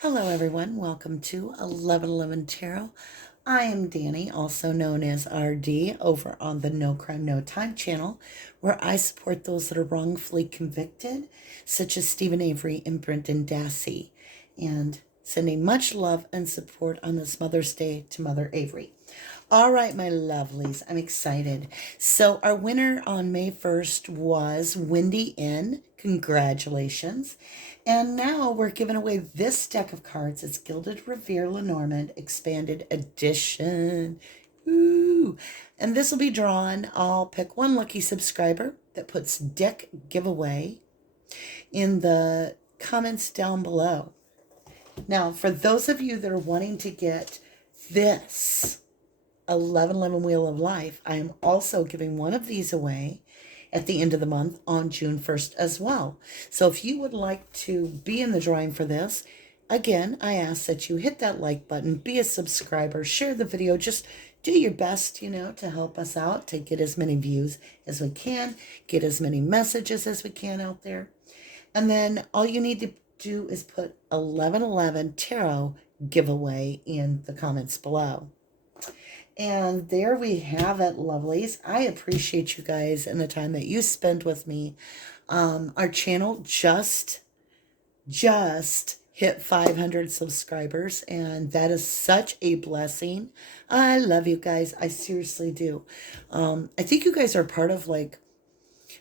Hello, everyone. Welcome to 1111 Tarot. I am Danny, also known as RD, over on the No Crime, No Time channel, where I support those that are wrongfully convicted, such as Stephen Avery and Brendan Dassey, and sending much love and support on this Mother's Day to Mother Avery. All right, my lovelies, I'm excited. So our winner on May 1st was Windy Inn. Congratulations. And now we're giving away this deck of cards. It's Gilded Revere Lenormand Expanded Edition. Ooh. And this will be drawn. I'll pick one lucky subscriber that puts deck giveaway in the comments down below. Now, for those of you that are wanting to get this 1111 Wheel of Life, I am also giving one of these away at the end of the month on June 1st as well. So if you would like to be in the drawing for this, again, I ask that you hit that like button, be a subscriber, share the video, just do your best, to help us out, to get as many views as we can, get as many messages as we can out there. And then all you need to do is put 1111 Tarot giveaway in the comments below. And there we have it, lovelies. I appreciate you guys and the time that you spend with me. Our channel just hit 500 subscribers, and that is such a blessing. I love you guys. I seriously do. I think you guys are part of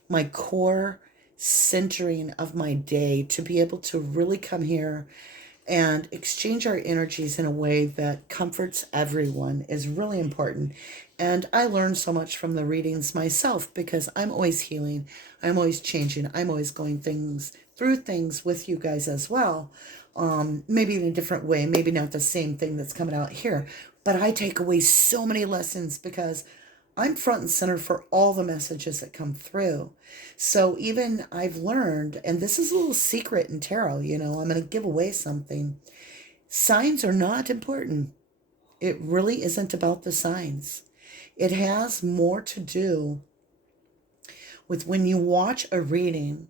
my core centering of my day, to be able to really come here and exchange our energies in a way that comforts everyone is really important. And I learn so much from the readings myself, because I'm always healing, I'm always changing, I'm always going through things with you guys as well. Maybe in a different way, maybe not the same thing that's coming out here, but I take away so many lessons because I'm front and center for all the messages that come through. So even I've learned, and this is a little secret in tarot, I'm going to give away something. Signs are not important. It really isn't about the signs. It has more to do with when you watch a reading,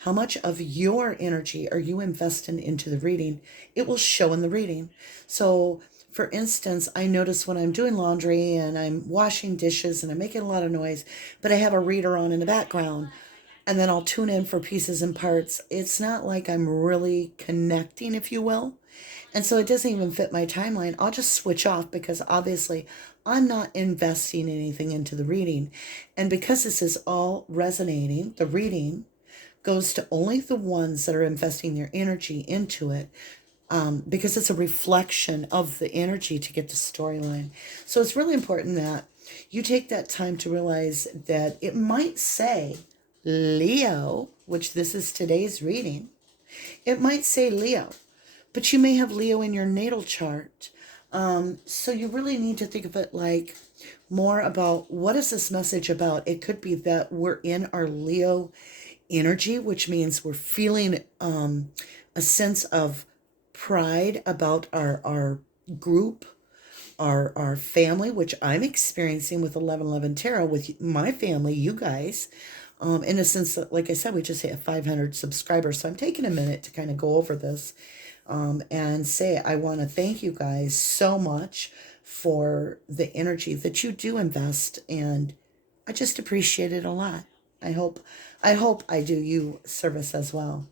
how much of your energy are you investing into the reading? It will show in the reading. So for instance, I notice when I'm doing laundry and I'm washing dishes and I'm making a lot of noise, but I have a reader on in the background, and then I'll tune in for pieces and parts. It's not like I'm really connecting, if you will. And so it doesn't even fit my timeline. I'll just switch off, because obviously I'm not investing anything into the reading. And because this is all resonating, the reading goes to only the ones that are investing their energy into it. Because it's a reflection of the energy to get the storyline. So it's really important that you take that time to realize that it might say Leo, which this is today's reading. It might say Leo, but you may have Leo in your natal chart. So you really need to think of it like more about, what is this message about? It could be that we're in our Leo energy, which means we're feeling a sense of pride about our group, our family, which I'm experiencing with 1111 Tarot with my family, you guys, in a sense that, like I said, we just hit 500 subscribers. So I'm taking a minute to kind of go over this and say I want to thank you guys so much for the energy that you do invest, and I just appreciate it a lot. I hope I do you service as well.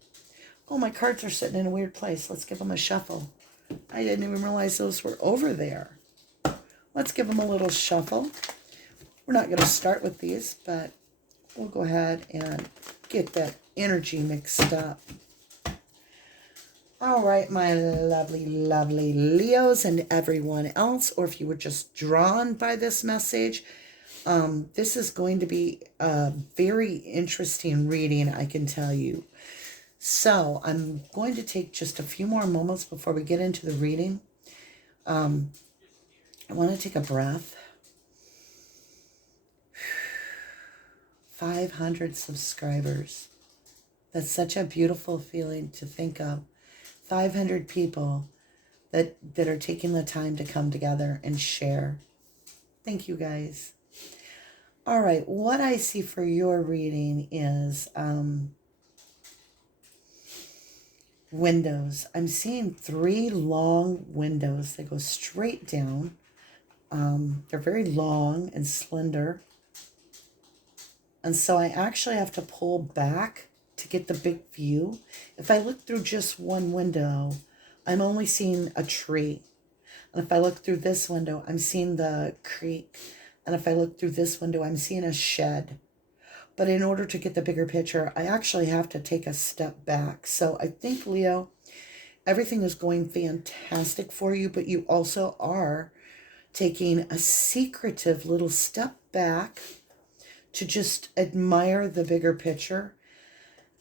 Oh, my cards are sitting in a weird place. Let's give them a shuffle. I didn't even realize those were over there. Let's give them a little shuffle. We're not going to start with these, but we'll go ahead and get that energy mixed up. All right, my lovely, lovely Leos and everyone else, or if you were just drawn by this message, this is going to be a very interesting reading, I can tell you. So I'm going to take just a few more moments before we get into the reading. I want to take a breath. 500 subscribers. That's such a beautiful feeling to think of. 500 people that are taking the time to come together and share. Thank you, guys. All right, what I see for your reading is windows. I'm seeing 3 long windows. They go straight down. They're very long and slender. And so I actually have to pull back to get the big view. If I look through just one window, I'm only seeing a tree. And if I look through this window, I'm seeing the creek. And if I look through this window, I'm seeing a shed. But in order to get the bigger picture, I actually have to take a step back. So I think, Leo, everything is going fantastic for you, but you also are taking a secretive little step back to just admire the bigger picture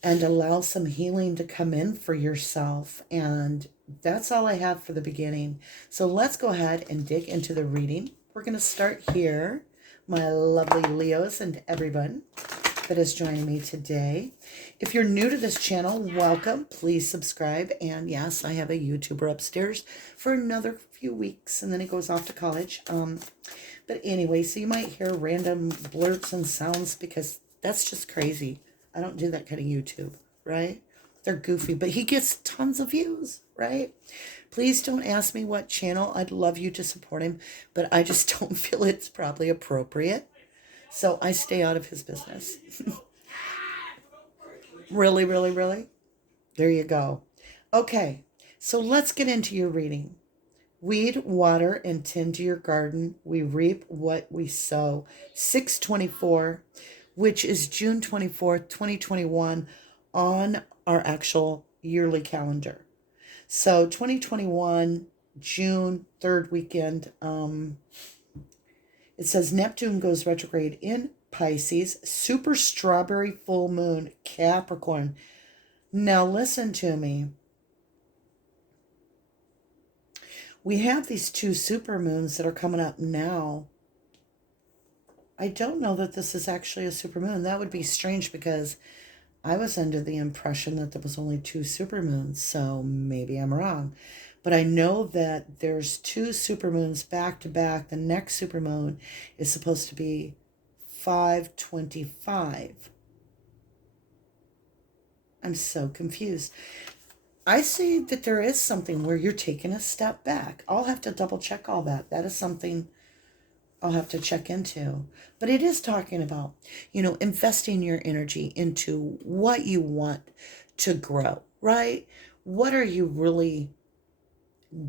and allow some healing to come in for yourself. And that's all I have for the beginning. So let's go ahead and dig into the reading. We're going to start here, my lovely Leos and everyone that is joining me today. If you're new to this channel, welcome. Please subscribe. And yes, I have a YouTuber upstairs for another few weeks, and then he goes off to college. But anyway, so you might hear random blurts and sounds because that's just crazy. I don't do that kind of YouTube, right? They're goofy, but he gets tons of views, right? Please don't ask me what channel. I'd love you to support him, but I just don't feel it's probably appropriate. So I stay out of his business. Really, really, really? There you go. Okay, so let's get into your reading. Weed, water, and tend to your garden. We reap what we sow. 6/24, which is June 24th, 2021, on our actual yearly calendar. So 2021, June 3rd weekend, it says Neptune goes retrograde in Pisces, super strawberry full moon, Capricorn. Now listen to me. We have these 2 supermoons that are coming up now. I don't know that this is actually a supermoon. That would be strange because I was under the impression that there was only 2 supermoons, so maybe I'm wrong. But I know that there's 2 supermoons back to back. The next supermoon is supposed to be 5/25. I'm so confused. I see that there is something where you're taking a step back. I'll have to double check all that. That is something I'll have to check into. But it is talking about, investing your energy into what you want to grow, right? What are you really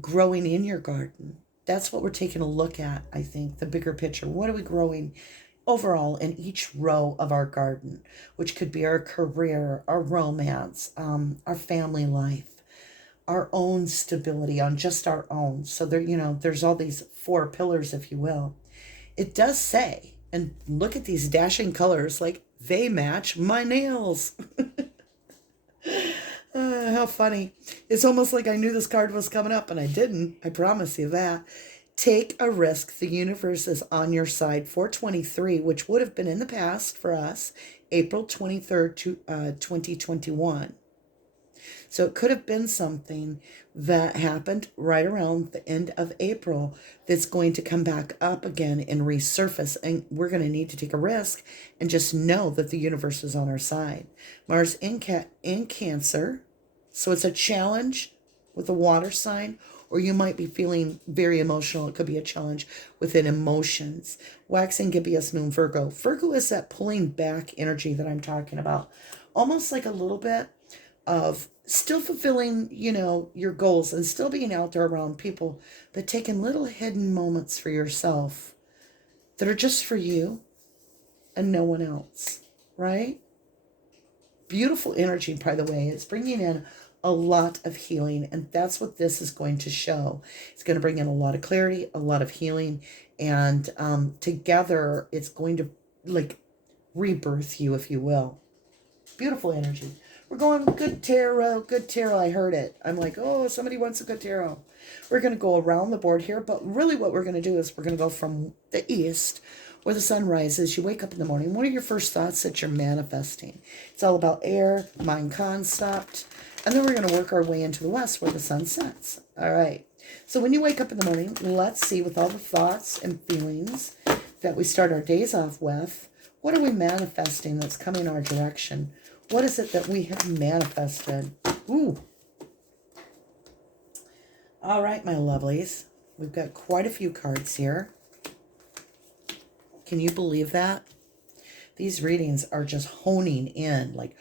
growing in your garden? That's what we're taking a look at, I think, the bigger picture. What are we growing overall in each row of our garden, which could be our career, our romance, our family life, our own stability on just our own. So there, there's all these 4 pillars, if you will. It does say, and look at these dashing colors, like they match my nails. How funny. It's almost like I knew this card was coming up and I didn't. I promise you that. Take a risk. The universe is on your side. 4/23, which would have been in the past for us, April 23rd, 2021. So it could have been something that happened right around the end of April that's going to come back up again and resurface. And we're going to need to take a risk and just know that the universe is on our side. Mars in Cancer. So it's a challenge with a water sign, or you might be feeling very emotional. It could be a challenge within emotions. Waxing Gibeus Moon Virgo. Virgo is that pulling back energy that I'm talking about. Almost like a little bit of still fulfilling, your goals and still being out there around people, but taking little hidden moments for yourself that are just for you and no one else, right? Beautiful energy, by the way. It's bringing in a lot of healing, and that's what this is going to show. It's going to bring in a lot of clarity, a lot of healing, and together it's going to rebirth you, if you will. Beautiful energy. We're going good tarot, I heard it. I'm like, oh, somebody wants a good tarot. We're going to go around the board here, but really what we're going to do is we're going to go from the east, where the sun rises. You wake up in the morning. What are your first thoughts that you're manifesting? It's all about air, mind concept, and then we're going to work our way into the west, where the sun sets. All right. So when you wake up in the morning, let's see, with all the thoughts and feelings that we start our days off with, what are we manifesting that's coming our direction? What is it that we have manifested? Ooh, All right, my lovelies. We've got quite a few cards here. Can you believe that? These readings are just honing in like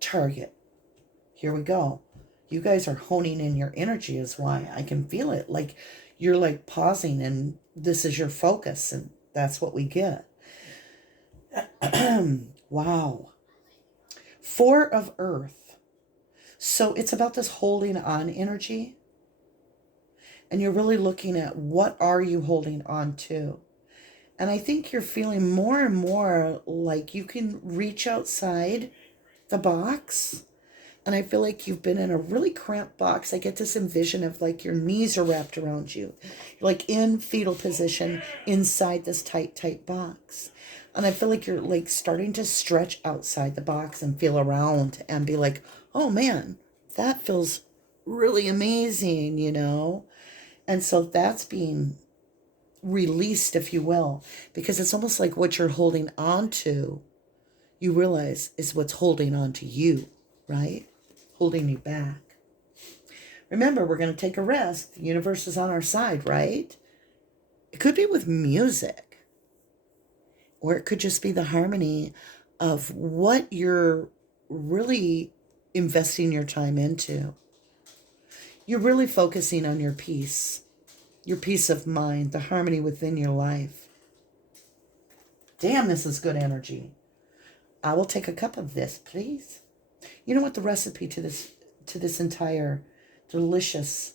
target. Here we go. You guys are honing in your energy is why. I can feel it. Like you're like pausing and this is your focus and that's what we get. Wow. Four of Earth. So it's about this holding on energy. And you're really looking at what are you holding on to? And I think you're feeling more and more like you can reach outside the box. And I feel like you've been in a really cramped box. I get this envision of like your knees are wrapped around you, like in fetal position inside this tight box. And I feel like you're like starting to stretch outside the box and feel around and be like, oh man, that feels really amazing, you know? And so that's being released, if you will, because it's almost like what you're holding on to, you realize is what's holding on to you, right? Holding you back. Remember, we're going to take a rest. The universe is on our side, right? It could be with music, or it could just be the harmony of what you're really investing your time into. You're really focusing on your peace of mind, the harmony within your life. Damn, this is good energy. I will take a cup of this, please. You know what the recipe to this entire deliciousness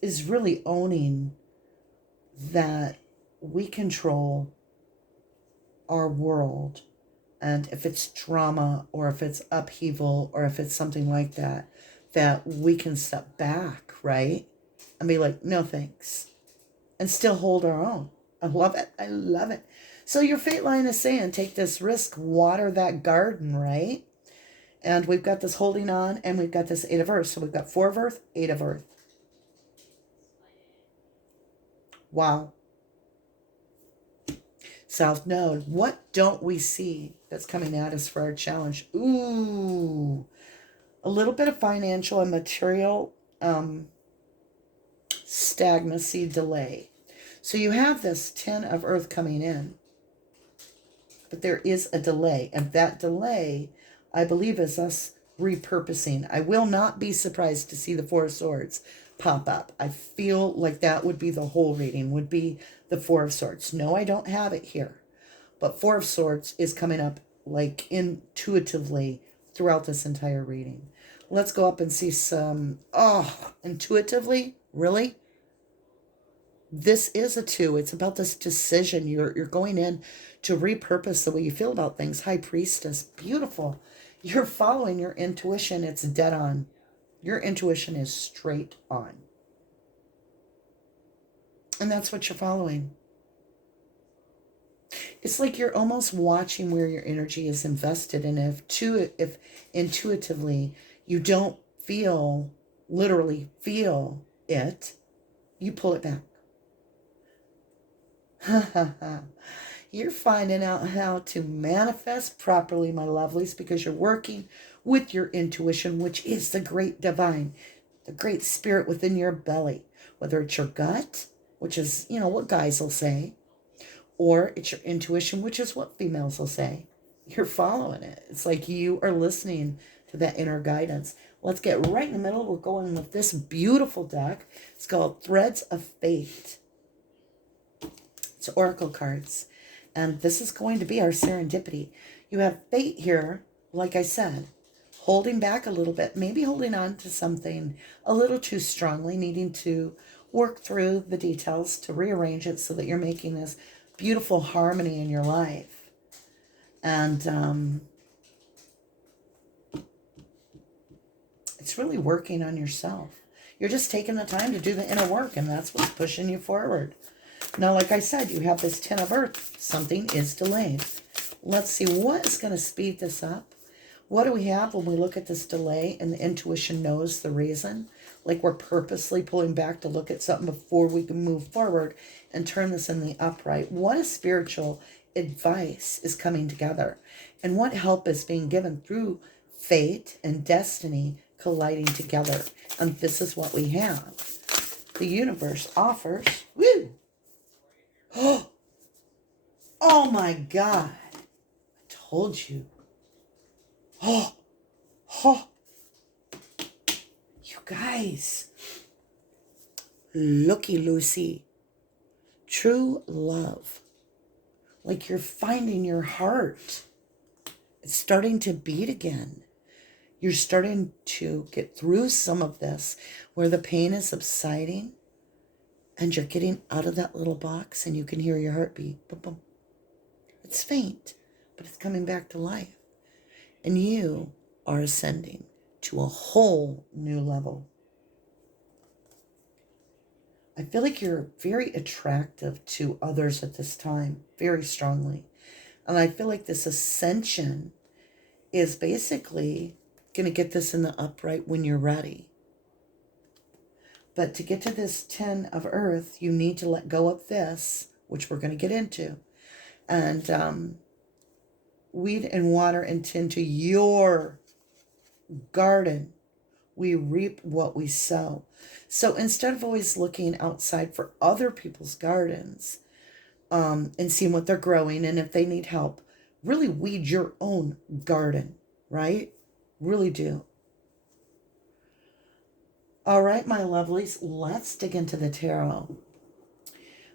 is really owning that we control our world. And if it's drama or if it's upheaval or if it's something like that, that we can step back, right? And be like, no thanks. And still hold our own. I love it. I love it. So your fate line is saying, take this risk, water that garden, right? And we've got this holding on and we've got this 8 of Earth. So we've got 4 of Earth, 8 of Earth. Wow. South Node. What don't we see that's coming at us for our challenge? Ooh. A little bit of financial and material stagnancy delay. So you have this 10 of Earth coming in. But there is a delay. And that delay, I believe, is us repurposing. I will not be surprised to see the 4 of Swords pop up. I feel like that would be the whole reading, would be the 4 of Swords. No, I don't have it here. But 4 of Swords is coming up like intuitively throughout this entire reading. Let's go up and see some, intuitively, really? This is a 2. It's about this decision. You're going in to repurpose the way you feel about things. High Priestess, beautiful. You're following your intuition. It's dead on. Your intuition is straight on. And that's what you're following. It's like you're almost watching where your energy is invested. And if intuitively you don't literally feel it, you pull it back. You're finding out how to manifest properly, my lovelies, because you're working with your intuition, which is the great divine, the great spirit within your belly, whether it's your gut, which is, what guys will say, or it's your intuition, which is what females will say. You're following it. It's like you are listening to that inner guidance. Let's get right in the middle. We're going with this beautiful deck. It's called Threads of Fate. It's Oracle cards. And this is going to be our serendipity. You have fate here, like I said, holding back a little bit, maybe holding on to something a little too strongly, needing to work through the details to rearrange it so that you're making this beautiful harmony in your life. And it's really working on yourself. You're just taking the time to do the inner work, and that's what's pushing you forward. Now, like I said, you have this 10 of Earth. Something is delayed. Let's see what is going to speed this up. What do we have when we look at this delay and the intuition knows the reason? Like we're purposely pulling back to look at something before we can move forward and turn this in the upright. What a spiritual advice is coming together, and what help is being given through fate and destiny colliding together. And this is what we have. The universe offers, woo! Oh my God. I told you. Oh, you guys. Looky Lucy. True love. Like you're finding your heart. It's starting to beat again. You're starting to get through some of this where the pain is subsiding and you're getting out of that little box and you can hear your heartbeat. Boom, boom. It's faint, but it's coming back to life. And you are ascending to a whole new level. I feel like you're very attractive to others at this time, very strongly. And I feel like this ascension is basically going to get this in the upright when you're ready. But to get to this 10 of earth, you need to let go of this, which we're going to get into. And weed and water and tend to your garden. We reap what we sow. So instead of always looking outside for other people's gardens and seeing what they're growing and if they need help, really weed your own garden, right? Really do. All right, my lovelies, let's dig into the tarot.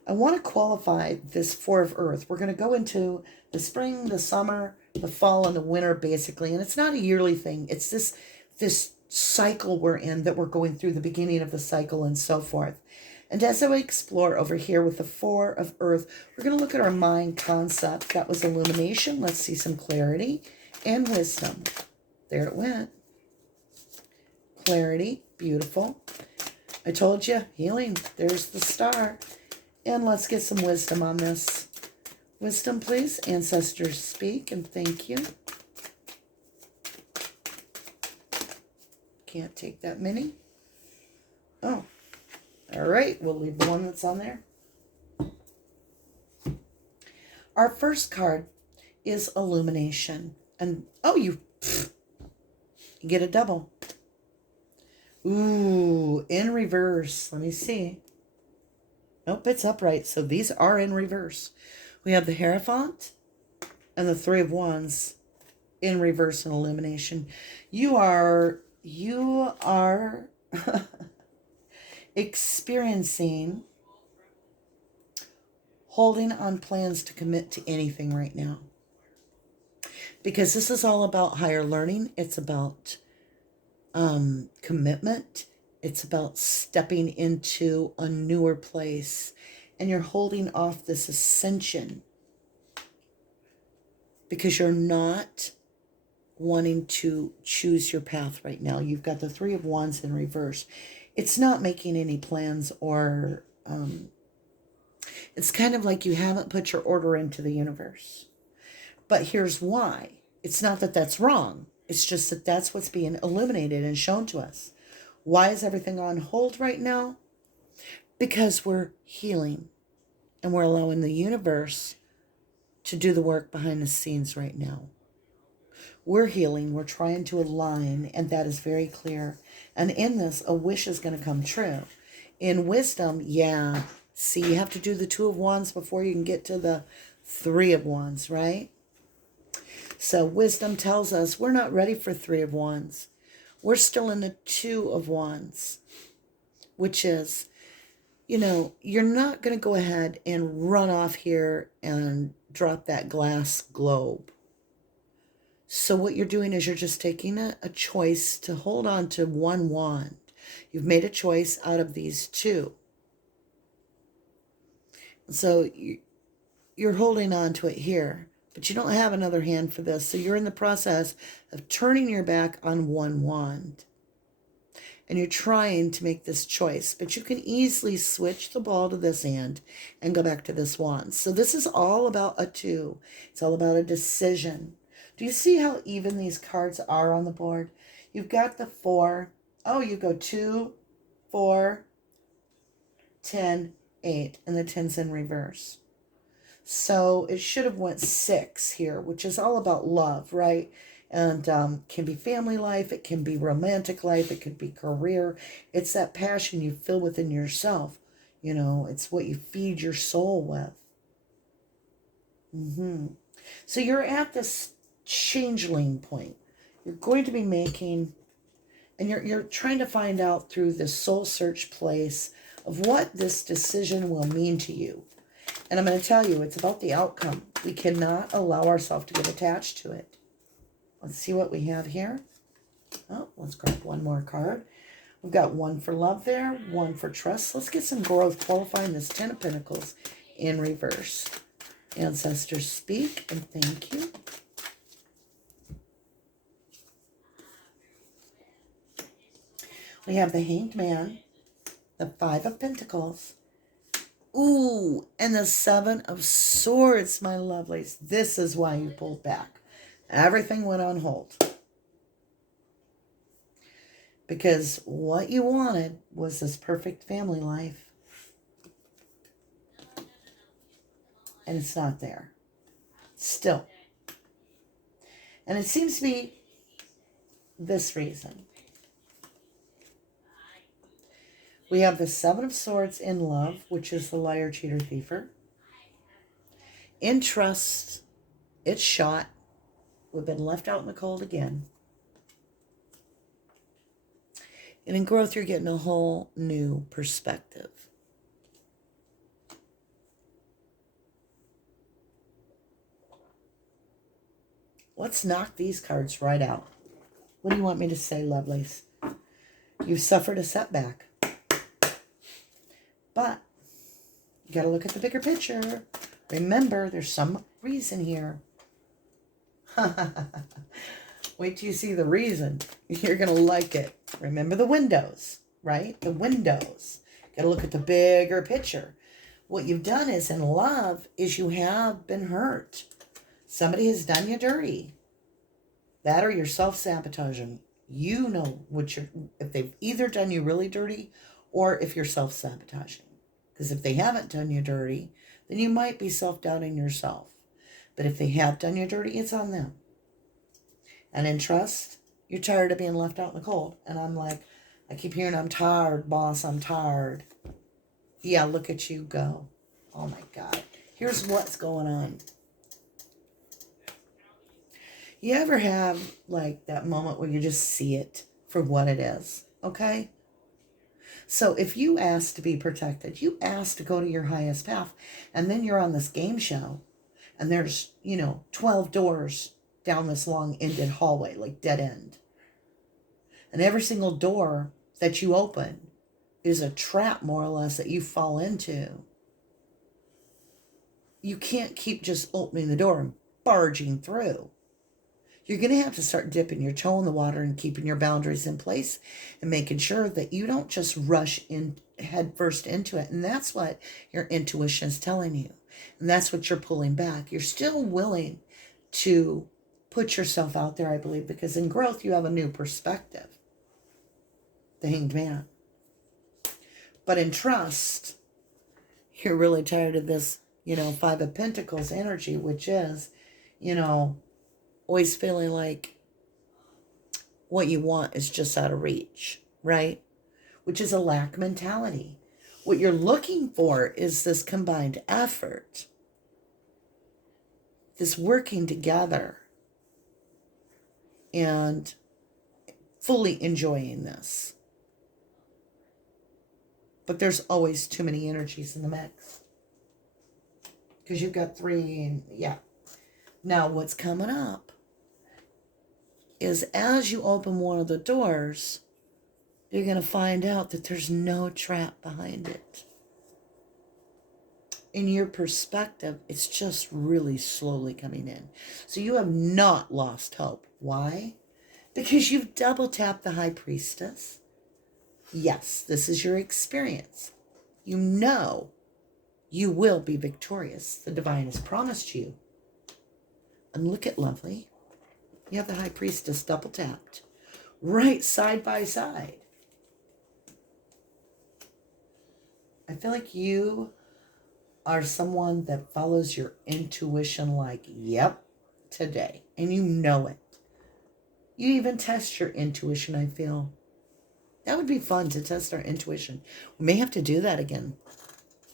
I want to qualify this Four of Earth. We're going to go into the spring, the summer, the fall, and the winter, basically. And it's not a yearly thing. It's this cycle we're in that we're going through, the beginning of the cycle and so forth. And as I explore over here with the Four of Earth, we're going to look at our mind concept. That was illumination. Let's see some clarity and wisdom. There it went. Clarity. Beautiful. I told you, healing. There's the star. And let's get some wisdom on this. Wisdom, please. Ancestors speak, and thank you. Can't take that many. Oh, all right. We'll leave the one that's on there. Our first card is illumination. And, oh, you get a double. Ooh, in reverse. Let me see. Nope, it's upright. So these are in reverse. We have the Hierophant and the Three of Wands in reverse and illumination. You are experiencing holding on plans to commit to anything right now. Because this is all about higher learning. It's about commitment. It's about stepping into a newer place. And you're holding off this ascension because you're not wanting to choose your path right now. You've got the Three of Wands in reverse. It's not making any plans or it's kind of like you haven't put your order into the universe. But here's why. It's not that that's wrong. It's just that that's what's being illuminated and shown to us. Why is everything on hold right now? Because we're healing and we're allowing the universe to do the work behind the scenes right now. We're healing, we're trying to align, and that is very clear. And in this, a wish is going to come true. In wisdom, yeah, see, you have to do the Two of Wands before you can get to the Three of Wands, right? So wisdom tells us we're not ready for Three of Wands. We're still in the Two of Wands, which is, you're not going to go ahead and run off here and drop that glass globe. So what you're doing is you're just taking a choice to hold on to one wand. You've made a choice out of these two. So you're holding on to it here, but you don't have another hand for this. So you're in the process of turning your back on one wand. And you're trying to make this choice, but you can easily switch the ball to this hand and go back to this wand. So this is all about a two. It's all about a decision. Do you see how even these cards are on the board? You've got the 4. Oh, you go 2, 4, 10, 8, and the 10's in reverse. So it should have went 6 here, which is all about love, right? And can be family life, it can be romantic life, it could be career. It's that passion you feel within yourself. You know, it's what you feed your soul with. So you're at this changeling point. You're going to be making, and you're trying to find out through this soul search place of what this decision will mean to you. And I'm going to tell you, it's about the outcome. We cannot allow ourselves to get attached to it. Let's see what we have here. Oh, let's grab one more card. We've got one for love there, one for trust. Let's get some growth qualifying this Ten of Pentacles in reverse. Ancestors speak, and thank you. We have the Hanged Man, the Five of Pentacles. Ooh, and the Seven of Swords, my lovelies. This is why you pulled back. Everything went on hold. Because what you wanted was this perfect family life. And it's not there. Still. And it seems to be this reason. We have the Seven of Swords in love, which is the liar, cheater, thiefer. In trust, it's shot. We've been left out in the cold again. And in growth, you're getting a whole new perspective. Let's knock these cards right out. What do you want me to say, lovelies? You've suffered a setback. But you got to look at the bigger picture. Remember, there's some reason here. Wait till you see the reason. You're going to like it. Remember the windows, right? The windows. Got to look at the bigger picture. What you've done is in love is you have been hurt. Somebody has done you dirty. That or you're self-sabotaging. You know if they've either done you really dirty or if you're self-sabotaging. Because if they haven't done you dirty, then you might be self-doubting yourself. But if they have done you dirty, it's on them. And in trust, you're tired of being left out in the cold. And I'm like, I keep hearing, I'm tired, boss, I'm tired. Yeah, look at you go. Oh my God. Here's what's going on. You ever have like that moment where you just see it for what it is? Okay? So if you ask to be protected, you ask to go to your highest path, and then you're on this game show, and there's, 12 doors down this long-ended hallway, like dead end. And every single door that you open is a trap, more or less, that you fall into. You can't keep just opening the door and barging through. You're going to have to start dipping your toe in the water and keeping your boundaries in place and making sure that you don't just rush in head first into it. And that's what your intuition is telling you. And that's what you're pulling back. You're still willing to put yourself out there, I believe, because in growth, you have a new perspective. The Hanged Man. But in trust, you're really tired of this, Five of Pentacles energy, which is, always feeling like what you want is just out of reach, right? Which is a lack mentality. What you're looking for is this combined effort, this working together, and fully enjoying this. But there's always too many energies in the mix. Because you've got three, and yeah. Now what's coming up is as you open one of the doors, you're going to find out that there's no trap behind it. In your perspective, it's just really slowly coming in. So you have not lost hope. Why? Because you've double tapped the High Priestess. Yes, this is your experience. You know you will be victorious. The divine has promised you. And look at lovely. You have the High Priestess double tapped. Right side by side. I feel like you are someone that follows your intuition like, yep, today. And you know it. You even test your intuition, I feel. That would be fun to test our intuition. We may have to do that again.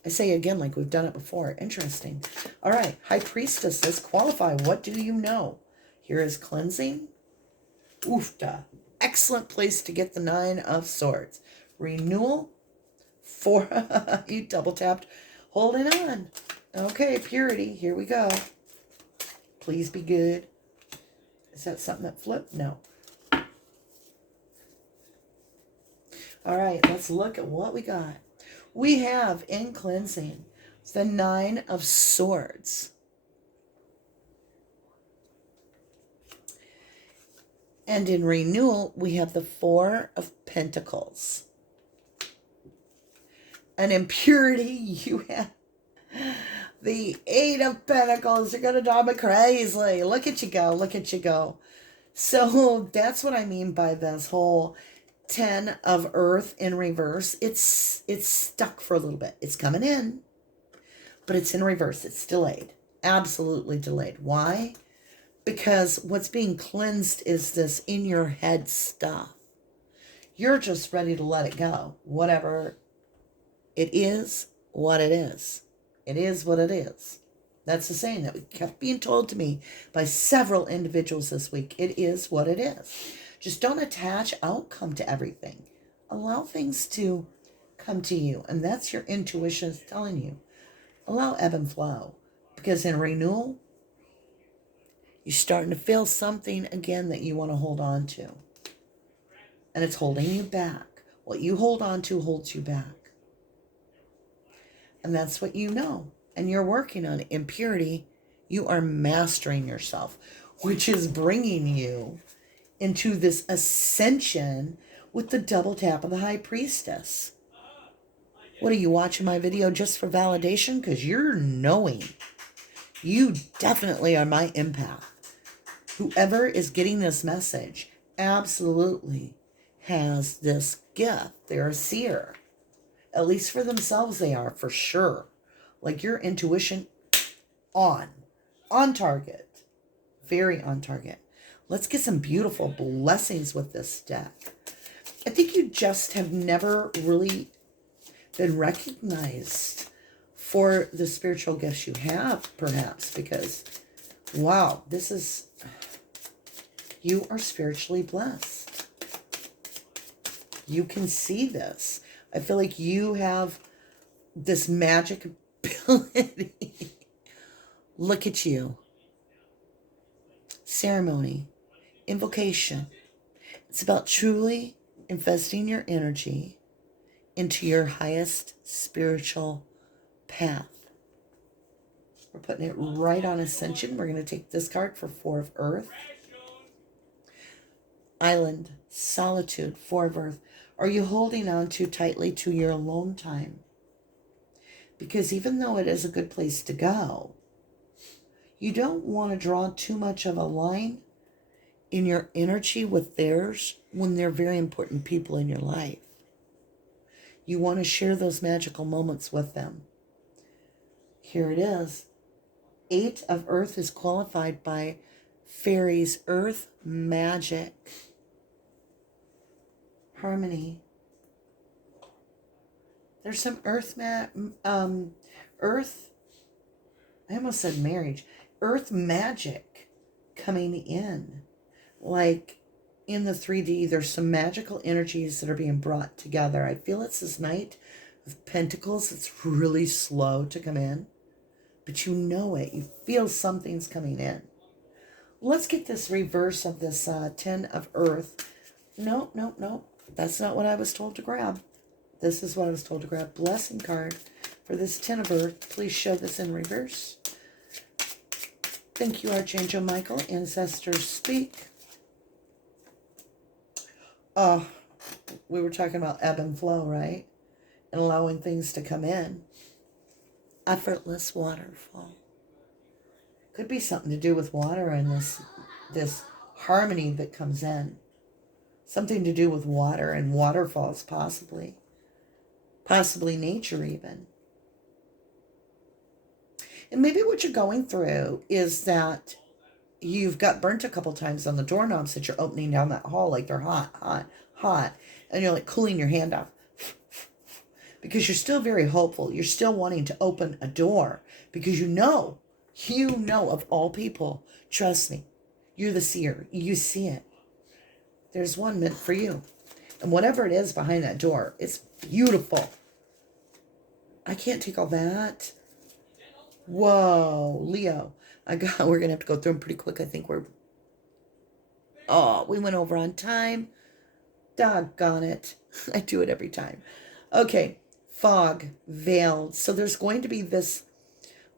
I say again like we've done it before. Interesting. All right. High Priestess says, qualify. What do you know? Here is cleansing. Oofta. Excellent place to get the 9 of Swords. Renewal. 4. You double tapped. Holding on. Okay. Purity. Here we go. Please be good. Is that something that flipped? No. All right. Let's look at what we got. We have in cleansing the 9 of Swords. And in renewal, we have the 4 of Pentacles. And in purity, you have the 8 of Pentacles. You're going to drive me crazy. Look at you go. Look at you go. So that's what I mean by this whole 10 of Earth in reverse. It's stuck for a little bit. It's coming in, but it's in reverse. It's delayed. Absolutely delayed. Why? Because what's being cleansed is this in your head stuff. You're just ready to let it go. Whatever it is, what it is. It is what it is. That's the saying that kept being told to me by several individuals this week. It is what it is. Just don't attach outcome to everything. Allow things to come to you. And that's your intuition is telling you. Allow ebb and flow. Because in renewal, you're starting to feel something again that you want to hold on to. And it's holding you back. What you hold on to holds you back. And that's what you know. And you're working on it. In purity, you are mastering yourself, which is bringing you into this ascension with the double tap of the High Priestess. What are you watching my video just for validation? Because you're knowing. You definitely are my empath. Whoever is getting this message absolutely has this gift. They're a seer. At least for themselves they are, for sure. Like your intuition, on target. Very on target. Let's get some beautiful blessings with this deck. I think you just have never really been recognized for the spiritual gifts you have, perhaps, because, wow, this is, you are spiritually blessed. You can see this. I feel like you have this magic ability. Look at you. Ceremony. Invocation. It's about truly investing your energy into your highest spiritual path. We're putting it right on Ascension. We're going to take this card for 4 of Earth. Island. Solitude. 4 of Earth. Are you holding on too tightly to your alone time? Because even though it is a good place to go, you don't want to draw too much of a line in your energy with theirs when they're very important people in your life. You want to share those magical moments with them. Here it is. 8 of Earth is qualified by fairies, earth, magic, harmony. There's some earth, earth, I almost said marriage, earth magic coming in. Like in the 3D, there's some magical energies that are being brought together. I feel it's this Knight of Pentacles. It's really slow to come in, but you know it. You feel something's coming in. Let's get this reverse of this 10 of Earth. No. That's not what I was told to grab. This is what I was told to grab. Blessing card for this 10 of Earth. Please show this in reverse. Thank you, Archangel Michael. Ancestors speak. We were talking about ebb and flow, right? And allowing things to come in. Effortless waterfall. Could be something to do with water and this harmony that comes in. Something to do with water and waterfalls, possibly. Possibly nature, even. And maybe what you're going through is that you've got burnt a couple times on the doorknobs that you're opening down that hall, like they're hot, hot, hot, and you're like cooling your hand off because you're still very hopeful. You're still wanting to open a door because you know of all people, trust me, you're the seer. You see it. There's one meant for you. And whatever it is behind that door, it's beautiful. I can't take all that. Whoa, Leo. We're going to have to go through them pretty quick. I think we went over on time. Doggone it. I do it every time. Okay, fog, veiled. So there's going to be this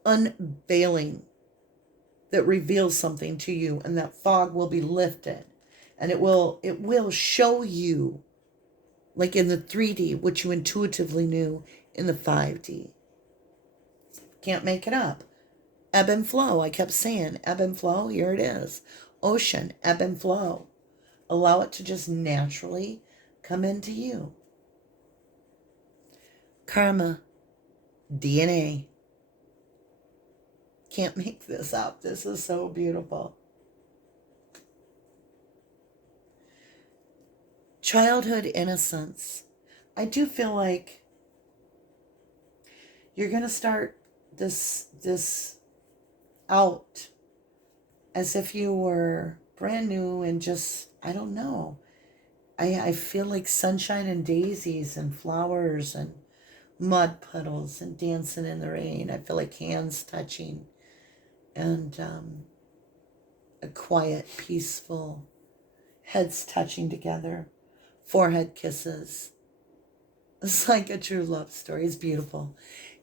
unveiling that reveals something to you, and that fog will be lifted. And it will show you, like in the 3D, what you intuitively knew in the 5D. Can't make it up. Ebb and flow. I kept saying ebb and flow. Here it is. Ocean, ebb and flow. Allow it to just naturally come into you. Karma, DNA. Can't make this up. This is so beautiful. Childhood innocence. I do feel like you're going to start this out as if you were brand new and just, I don't know. I feel like sunshine and daisies and flowers and mud puddles and dancing in the rain. I feel like hands touching and a quiet, peaceful, heads touching together, forehead kisses. It's like a true love story. It's beautiful.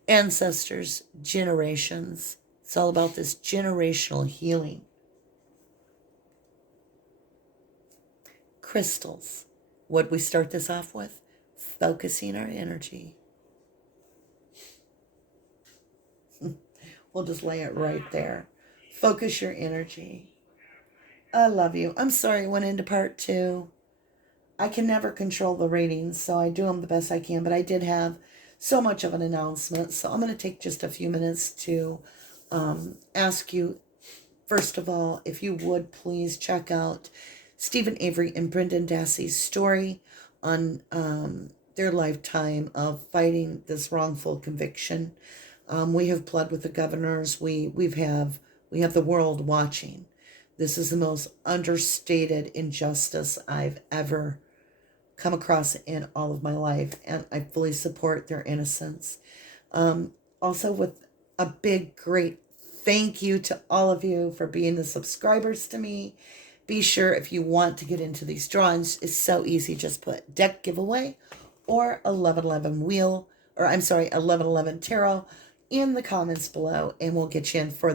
Ancestors, generations. It's all about this generational healing. Crystals. What we start this off with? Focusing our energy. We'll just lay it right there. Focus your energy. I love you. I'm sorry I went into part 2. I can never control the ratings, so I do them the best I can, but I did have so much of an announcement, so I'm going to take just a few minutes to ask you, first of all, if you would please check out Stephen Avery and Brendan Dassey's story on their lifetime of fighting this wrongful conviction. We have pled with the governors. We have the world watching. This is the most understated injustice I've ever come across in all of my life, and I fully support their innocence. Also, with a big, great thank you to all of you for being the subscribers to me. Be sure, if you want to get into these drawings, it's so easy. Just put deck giveaway or 1111 1111 tarot in the comments below, and we'll get you in for the